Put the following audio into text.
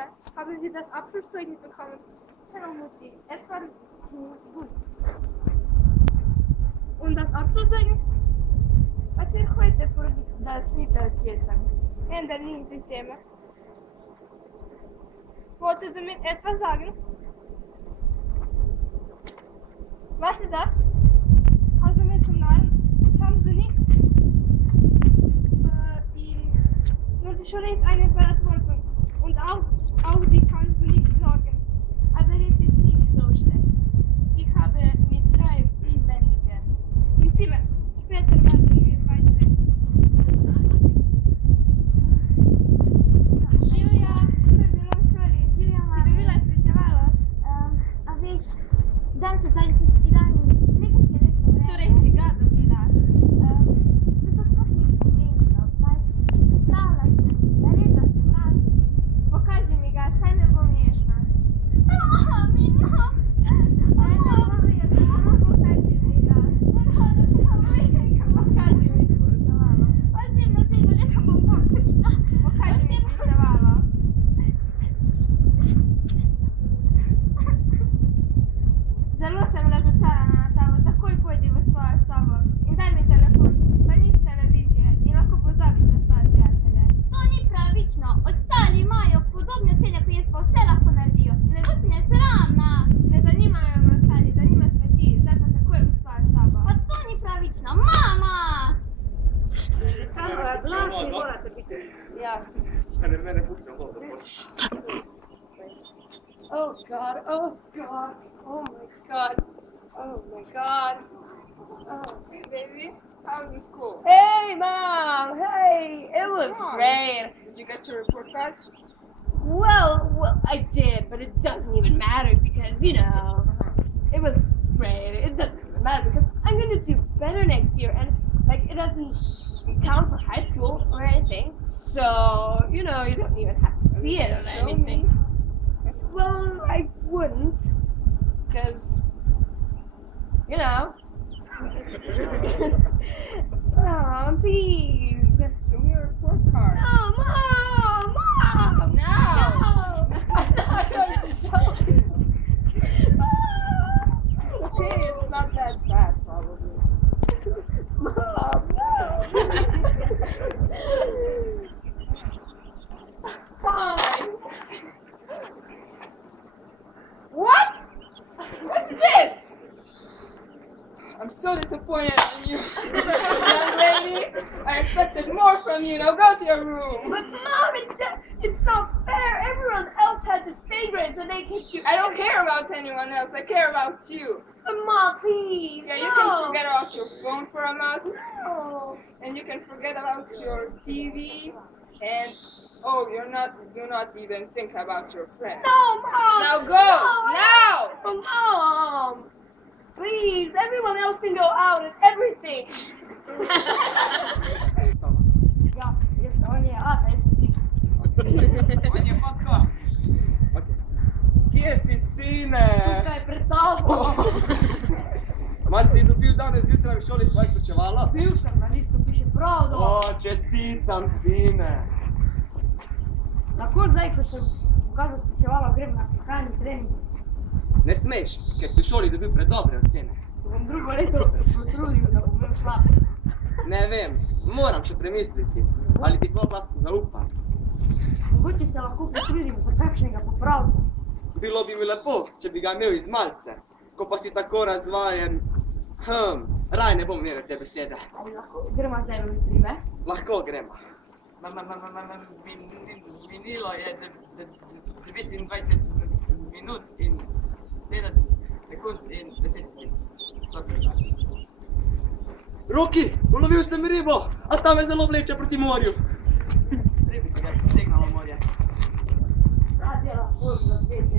Schule. Haben Sie das Abschlusszeugnis bekommen? Hallo Mutti, es war gut. Und das Abschlusszeugnis? Was wird heute für das Mittagessen? Ändern nicht die Thema. Wolltest du mir etwas sagen? Was ist das? Hast du mir zum Narren? Schaffst du nicht? Nur die Schule ist eine Verantwortung. Und auch die kannst du nicht sorgen. Aber es ist nicht so schlecht. Ich habe mit 3 Männlichen. Im Zimmer. Später werden wir weiter. Julia, Julia, a vezi, dan se zdaj še skidanje, nekaj je lepo vreme. Torej si ga dobila. Se to sploh ni pomembno, pač popravila sem, naredila sem razlik. Pokaži mi ga, saj ne bom ješna. Mami, no! Pokaži mi kurcovalo. Osebno tega leta bom pokrila. Pokaži mi kurcovalo. Zelo sem razočarana na tabo, takoj pojdi v svojo sobo in daj mi telefon, pa nič televizije in lahko pozabiš na svoje prijatelje. To ni pravično, ostali imajo podobne ocene, ko jaz pa vse lahko naredijo. To si nesramna. Ne zanimajo me ostali, zanimaš me ti, zdaj pa takoj v svojo sobo. Pa to ni pravično, mama! Samo glasni morate biti. Ja. Mene pušta vodo. Oh God, oh God, oh my God, oh my God. Oh. Hey baby, how was school? Hey Mom, hey, it was What's wrong? great. Did you get your report card? Well, I did, but it doesn't even matter because, you know, it was great. It doesn't even matter because I'm going to do better next year and, like, it doesn't count for high school or anything. So, you know, you don't even have to see it or Show anything. me. Well, I wouldn't because, you know. Mom, please. Show me your report card. No, Mom! Mom! No! I'm not going to show you. It's okay, it's not that bad probably. Mom, no! Fine. What? What's this? I'm so disappointed in you, young lady. I expected more from you. Now go to your room. But Mom, it's not fair. Everyone else had the same grades and they kicked you. I don't care about anyone else. I care about you. But Mom, please. Yeah, you no. can forget about your phone for a month, No. and you can forget about your TV, and do not even think about your friends. No, Mom. Now go! No. Now! Oh, Mom. Please, everyone else can go out and everything. Ja, on je On je potko. Kje si, sine? Tukaj pred tabo. Mar si dobil danes zjutraj v šoli svoje spričevalo? Bil sem, na listu piše prav dobro. O, čestitam, sine. Lahko zdaj, ko sem pokazal spričevalo, grem na skakalni trening. Ne smeš, ker si v šoli dobil predobre ocene. Se bom drugo leto potrudil, da bom imel slab. Ne vem, moram še premisliti, ali ti sploh lahko zaupam. Mogoče se lahko potrudim za kakšnega popravka. Bilo bi mi lepo, če bi ga imel iz malce. Ko pa si tako razvajen, raj ne bom imel te besede. Ali lahko gremo zdaj v tribe? Lahko gremo. Minilo je 29 minut in 7 sekund in 10 sekund. Roki, ulovil sem ribo, a ta me zelo vleče proti morju. Ribica ga je potegnalo v morje. Sad je lahko za 5